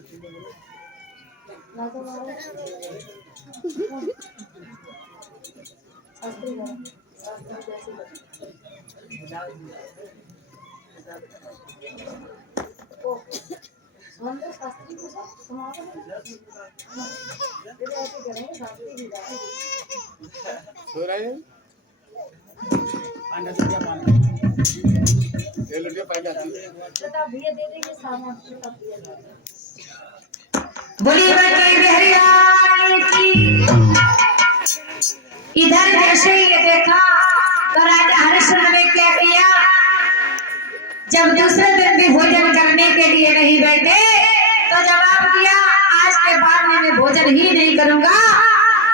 सो रहे हैं ये लुटिया पाई जाती है भैया दे देंगे सामान बोलिए इधर जैसे ये देखा तो राजा हरिश्चंद्र ने क्या किया, जब दूसरे दिन भी भोजन करने के लिए नहीं बैठे तो जवाब दिया आज के बाद मैं भोजन ही नहीं करूंगा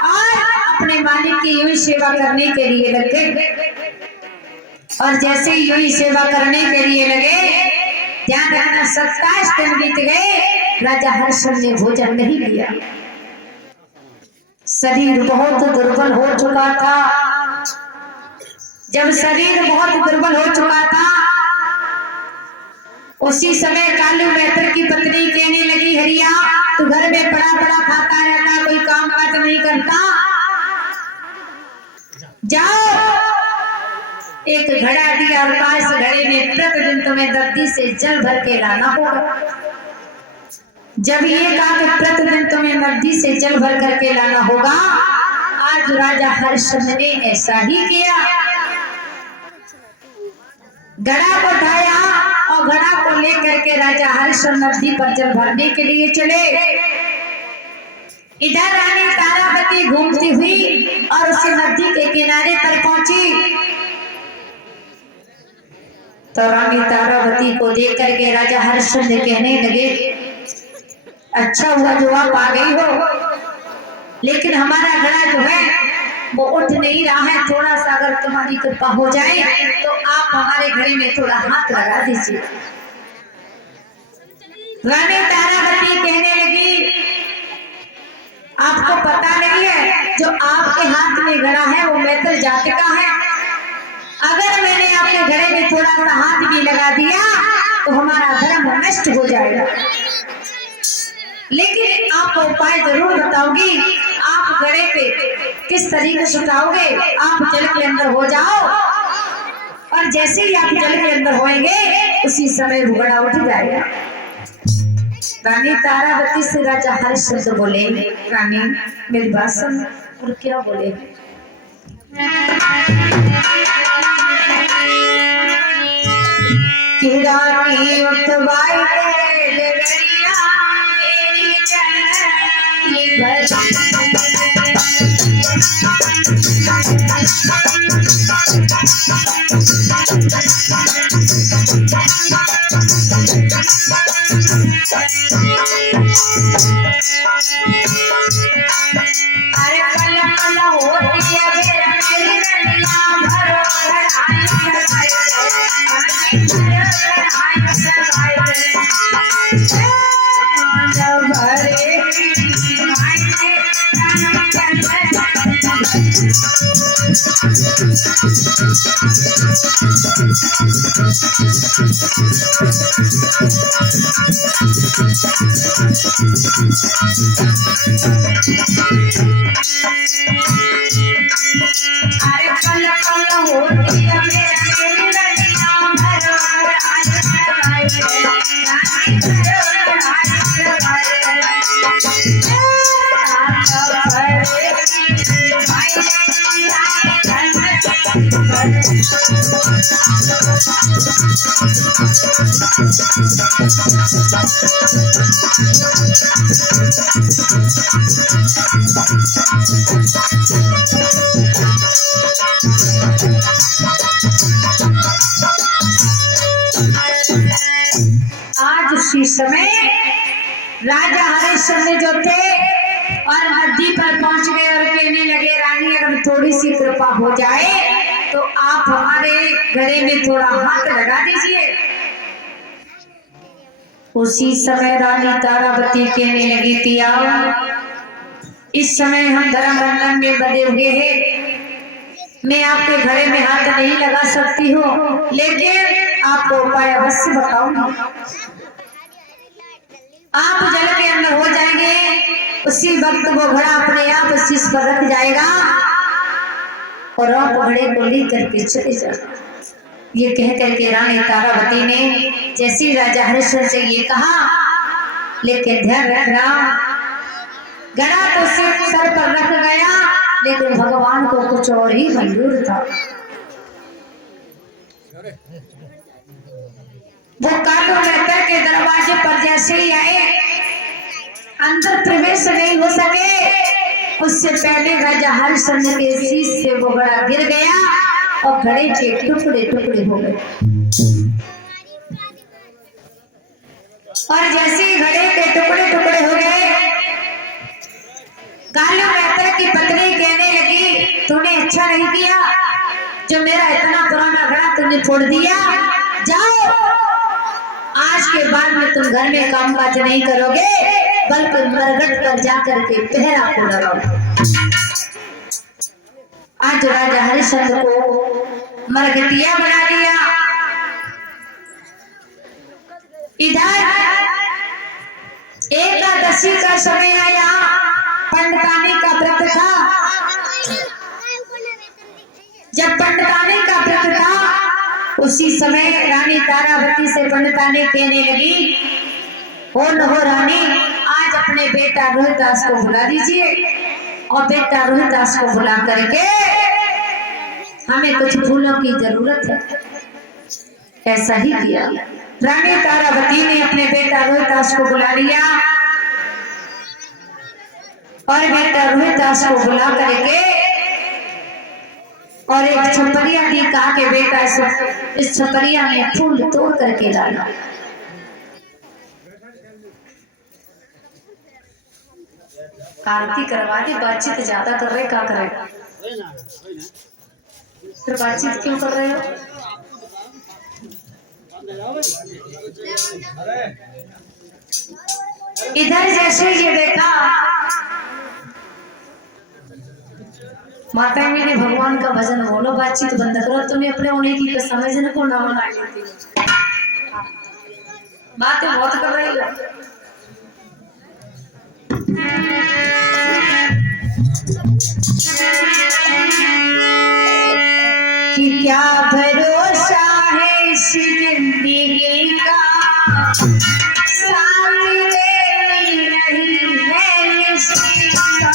और अपने मालिक की यूं सेवा करने के लिए लगे। और जैसे ही यूं सेवा करने के लिए लगे ध्यान रखना 27 दिन बीत गए, राजा हरिश्चंद्र ने भोजन नहीं किया। शरीर बहुत दुर्बल हो चुका था। जब शरीर बहुत दुर्बल हो चुका था उसी समय कालू मेहतर की पत्नी कहने लगी, हरिया तू घर में पड़ा पड़ा खाता रहता, कोई काम काज नहीं करता, जाओ एक घड़ा दिया और इस घड़े में प्रतिदिन तुम्हें दद्दी से जल भर के लाना होगा। जब ये कहा कि प्रतिदिन तुम्हें नदी से जल भर करके लाना होगा, आज राजा हरिश्चंद्र ने ऐसा ही किया। घड़ा को उठाया और घड़ा को लेकर के राजा हरिश्चंद्र नदी पर जल भरने के लिए चले। इधर रानी तारावती घूमती हुई और उस नदी के किनारे पर पहुंची तो रानी तारावती को देख करके राजा हरिश्चंद्र कहने लगे, अच्छा हुआ जो आप आ गई हो, लेकिन हमारा घड़ा जो है वो उठ नहीं रहा है, थोड़ा सा अगर तुम्हारी कृपा हो जाए तो आप हमारे घड़े में थोड़ा हाथ लगा दीजिए। रानी तारावती कहने लगी, आपको पता नहीं है जो आपके हाथ में घड़ा है वो मैतर जाति का है, अगर मैंने आपके घड़े में थोड़ा सा हाथ भी लगा दिया तो हमारा धर्म नष्ट हो जाएगा। लेकिन आपको उपाय जरूर बताऊंगी, आप घड़े पे किस तरीके से उठाओगे, आप जल के अंदर हो जाओ और जैसे ही आप जल के अंदर होएंगे उसी समय घड़ा उठ जाएगा। रानी तारावती से राजा हरिश्चंद्र बोले, रानी मेरी बात सुन। और क्या बोले, कि रानी उठवाई अरे कल कल होती है मेरी रनिया भरो अरे कल कल होती है मेरी रनिया भरो आज उसी समय राजा हरिश्चंद्र जो थे और नदी पर पहुंच गए और कहने लगे, रानी अगर थोड़ी सी कृपा हो जाए तो आप हमारे घड़े में थोड़ा हाथ लगा दीजिए। उसी समय रानी तारावती कहने लगी, पिया इस समय हम धर्म बंधन में बंधे हुए हैं, मैं आपके घड़े में हाथ नहीं लगा सकती हूँ, लेकिन आपको उपाय अवश्य बताऊंगी। आप जल के उसी वक्त वो घोड़ा अपने आप शीश पर रख जाएगा और आप घोड़े को लेकर के चले जाना। ये कह करके रानी तारावती ने जैसी राजा हरिश्चंद्र से ये कहा, लेकिन ध्यान रखना घड़ा तो सिर्फ सर पर रख गया, लेकिन भगवान को कुछ और ही मंजूर था। वो काटो मेहता के दरवाजे पर जैसे ही आए, अंदर प्रवेश नहीं हो सके, उससे पहले राजा हरिश्चंद्र के शीश से वो घड़ा गिर गया और घड़े के टुकड़े टुकड़े हो गए। और जैसे ही घड़े के टुकड़े टुकड़े हो गए, कालू मेहता की पत्नी कहने लगी, तूने अच्छा नहीं किया जो मेरा इतना पुराना घड़ा तुमने फोड़ दिया। जाओ, आज के बाद में तुम घर में काम काज नहीं करोगे, बल्कि मरघट पर जाकर के पहरा को लगाओ। आज राजा हरिश्चंद्र को मरघटिया बना दिया। इधर एकादशी का समय आया, पंडतानी का व्रत था। जब पंडतानी का व्रत था, उसी समय रानी तारावती से पंडतानी कहने लगी, हो न हो रानी, आज अपने बेटा रोहिदास को बुला दीजिए और बेटा रोहिदास को बुला करके हमें कुछ फूलों की जरूरत है। ऐसा ही किया। रानी तारावती ने अपने बेटा रोहिदास को बुला लिया और बेटा रोहिदास को बुला करके और एक छपरिया दी, कहा के बेटा इस छपरिया में फूल तोड़ करके डाला। आरती करवा दी। बातचीत ज्यादा कर रहे, क्या करे? फिर बातचीत क्यों कर रहे हो? इधर जैसे ये देखा, माता मेरे भगवान का भजन बोलो, बातचीत बंद करो। तुम्हें अपने होने की समझने को ना बना लेती, बातें बहुत कर रही हो। कि क्या भरोसा है इस जिंदगी का, सामने नहीं है किसी का।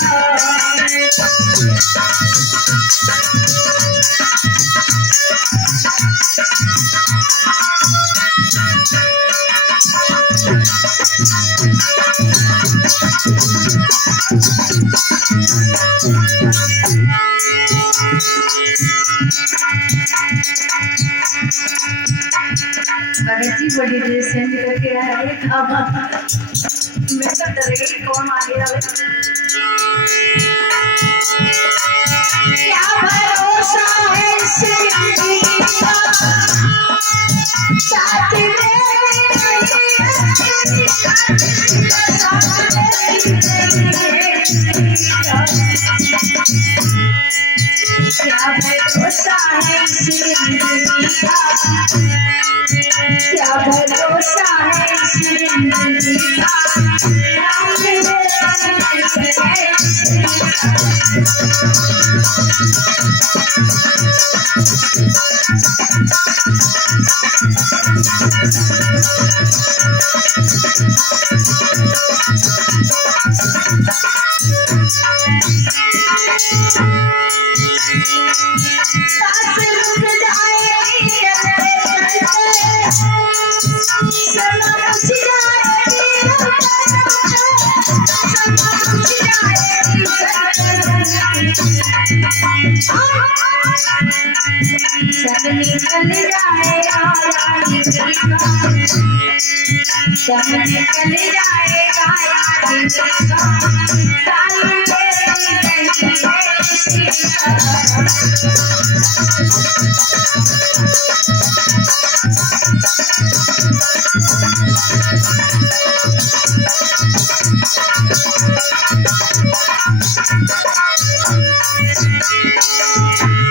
जी बड़ी देर से करके आया है, मैं तो डर गई कौन आ गया। क्या भरोसा है इस जिंदगी का, साथ में क्या भरोसा है इस जिंदगी का, क्या भरोसा है इस जिंदगी का।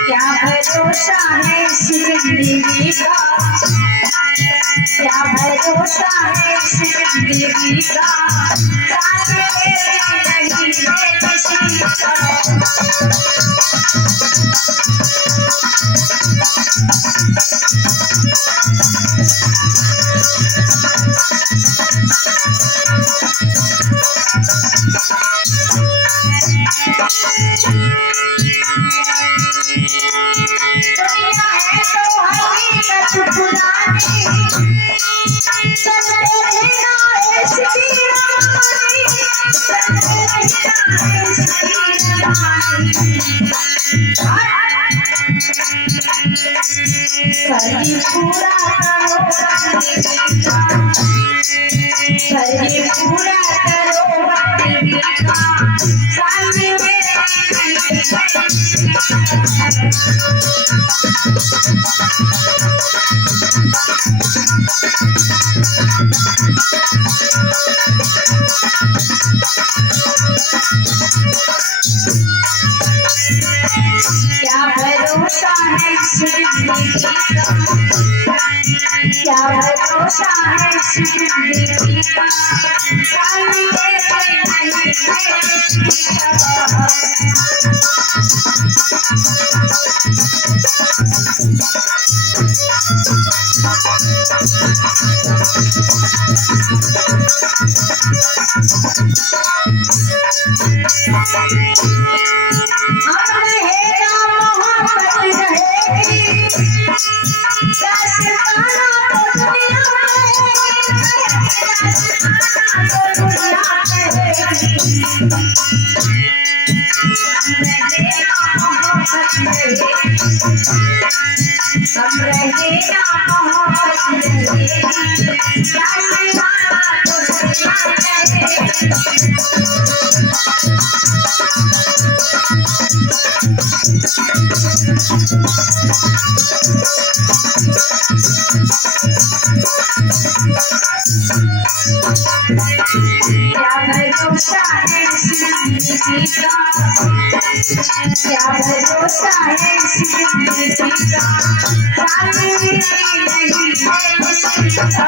क्या भरोसा है इस जिंदगी का, क्या क्या भरोसा है इस जिंदगी का, साथ मेरे नहीं है किसी का। दुनिया है तो हकीकत पुरानी, सजते रहना इसकी रानी, सजते रहना इसकी रानी। कहीं पूरा करो कहीं पूरा करो बंदगी का, साथ मेरे क्या भरोसा है इस जिंदगी का, क्या भरोसा है इस जिंदगी का, साथ मेरे नहीं है किसी का। हम रहेगा मोहब्बत रहेगी, दस्ताना तो दुनिया रहेगी, दस्ताना तो दुनिया रहेगी। हम रहेगा मोहब्बत रहेगी, हम रहेगा मोहब्बत रहेगी, दस्ताना तो दुनिया रहेगी। क्या भरोसा है इस जिंदगी का, क्या भरोसा है इस जिंदगी का, साथ मेरे नहीं है किसी का।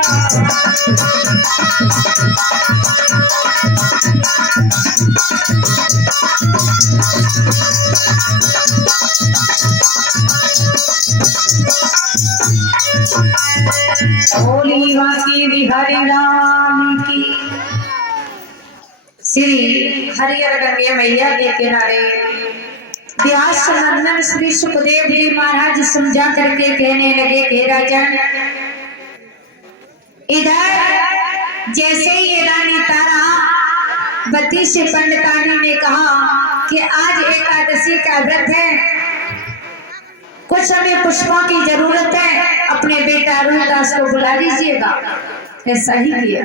होली वाकी बिहारी राम की। श्री हरिहर गंगे मैया के किनारे व्यास नंदन श्री सुखदेव जी महाराज समझा करके कहने लगे कि राजन, इधर जैसे ही रानी तारा बत्ती से पंडितानी ने कहा कि आज एकादशी का व्रत है, कुछ हमें पुष्पों की जरूरत है, अपने बेटा रोहिदास को बुला लीजिएगा। ऐसा ही किया,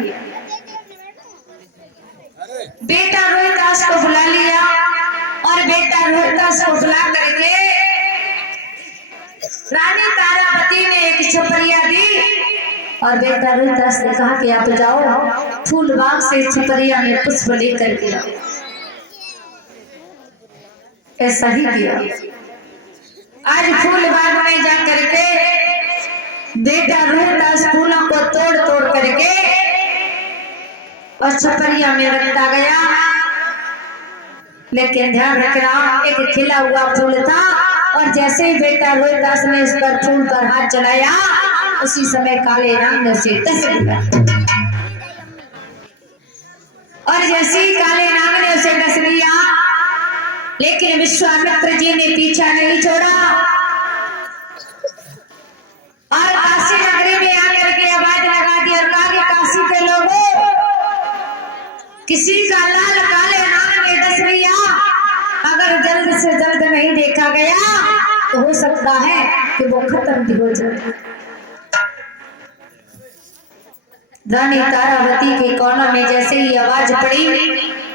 बेटा रोहिदास को बुला लिया और बेटा रोहिदास को बुला करके रानी तारावती ने एक छपरिया दी और बेटा रोहिदास ने कहा कि आप जाओ फूल बाग से छपरिया में पुष्प लेकर के आओ। ऐसा ही किया। आज फूल बाग में जा करके बेटा रोहिदास फूलों को तोड़ तोड़ करके और छपरिया में रखता गया। लेकिन ध्यान रखना, एक खिला हुआ फूल था और जैसे ही बेटा रोहिदास ने इस पर फूल पर हाथ चलाया, उसी समय काले रंग ने उसे डस दिया। और जैसे ही काले नाग ने उसे डस दिया, लेकिन विश्वामित्र जी ने पीछा नहीं छोड़ा और काशी नगरी में आकर के आवाज लगा दी और कहा कि काशी के लोगों, किसी का लाल काले नाग ने डस लिया, अगर जल्द से जल्द नहीं देखा गया तो हो सकता है कि वो खत्म भी हो जाए। रानी तारावती के कोनों में जैसे ही आवाज पड़ी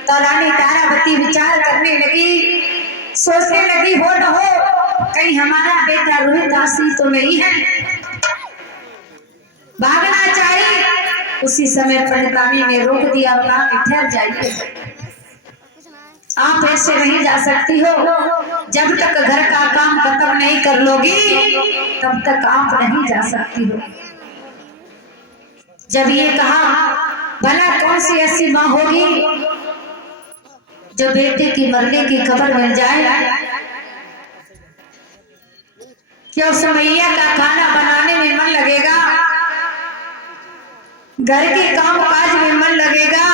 तो रानी तारावती विचार करने लगी, सोचने लगी हो न हो कहीं हमारा बेटा रोहिदास तो नहीं है। भागना चाहिए। उसी समय पंडितानी ने रोक दिया और कहा कि ठहर जाइए, आप ऐसे नहीं जा सकती हो, जब तक घर का काम खत्म नहीं कर लोगी तब तक आप नहीं जा सकती हो। जब ये कहा भला कौन सी ऐसी माँ होगी जो बेटे की मरने की खबर मिल जाए, क्या उस मैया का खाना बनाने में मन लगेगा, घर के काम काज में मन लगेगा।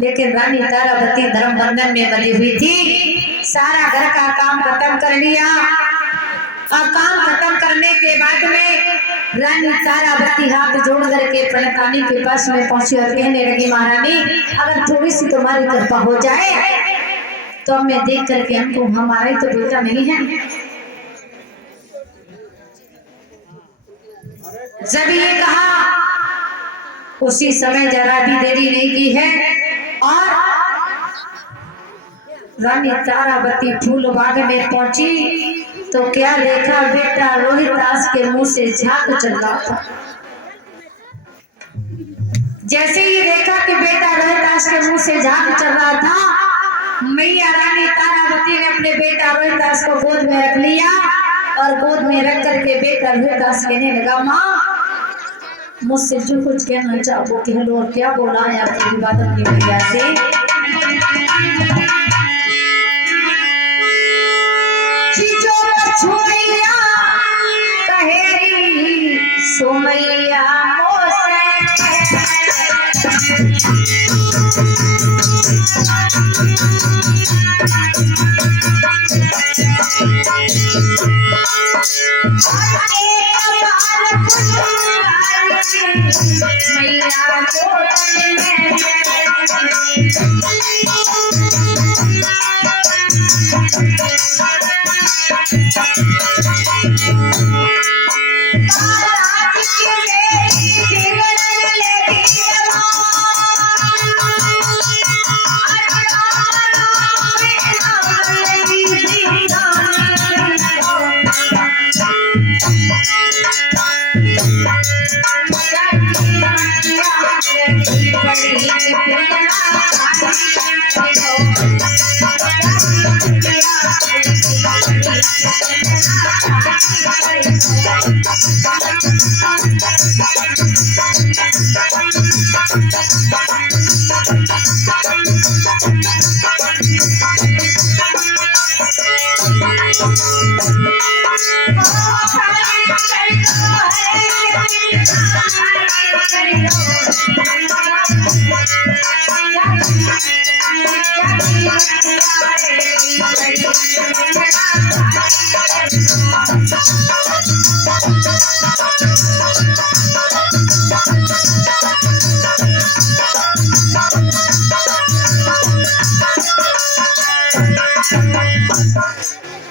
लेकिन रानी तारावती धर्म बंधन में बंधी हुई थी। सारा घर का काम खत्म कर लिया और काम खत्म करने के बाद में रानी तारावती हाथ जोड़ करके पलकानी के पास में पहुंची और कहने लगी, महारानी अगर थोड़ी सी तुम्हारी कृपा हो जाए तो मैं देख करके हमको हमारा ही तो बेटा नहीं है। जब ये कहा उसी समय जरा भी देरी नहीं की है और रानी तारावती फूल बाग में पहुंची तो क्या देखा, बेटा रोहिदास के मुंह से झाग चल रहा था। जैसे ही देखा कि बेटा रोहिदास के मुंह से झाग चल रहा था, मैया रानी तारावती ने अपने बेटा रोहिदास को गोद में रख लिया और गोद में रख करके बेटा रोहिदास कहने लगा, माँ मुझसे जो कुछ कहना चाहो कह लो। और क्या बोला है आपकी बात अपनी मैया से, कहेरी सोमैया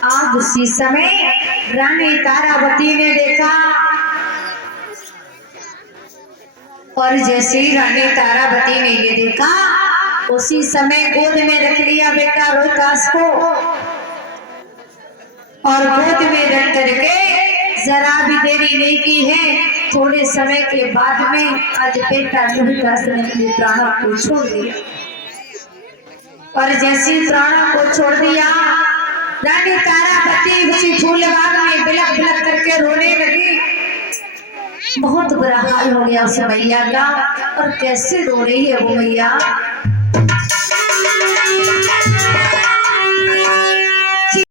आज उसी समय रानी तारावती ने देखा और जैसे ही रानी तारावती ने ये देखा उसी समय गोद में रख लिया बेटा रोहिदास को और गोद में रख करके जरा भी देरी नहीं की है। थोड़े समय के बाद में आज बेटा रोहिदास ने अपने प्राणों को छोड़ दिया और जैसे प्राणों को छोड़ दिया रानी तारावती उसी फूल बाग में बिलक बिलक करके रोने लगी। बहुत बुरा हाल हो गया उस मैया का और कैसे रो रही है वो मैया।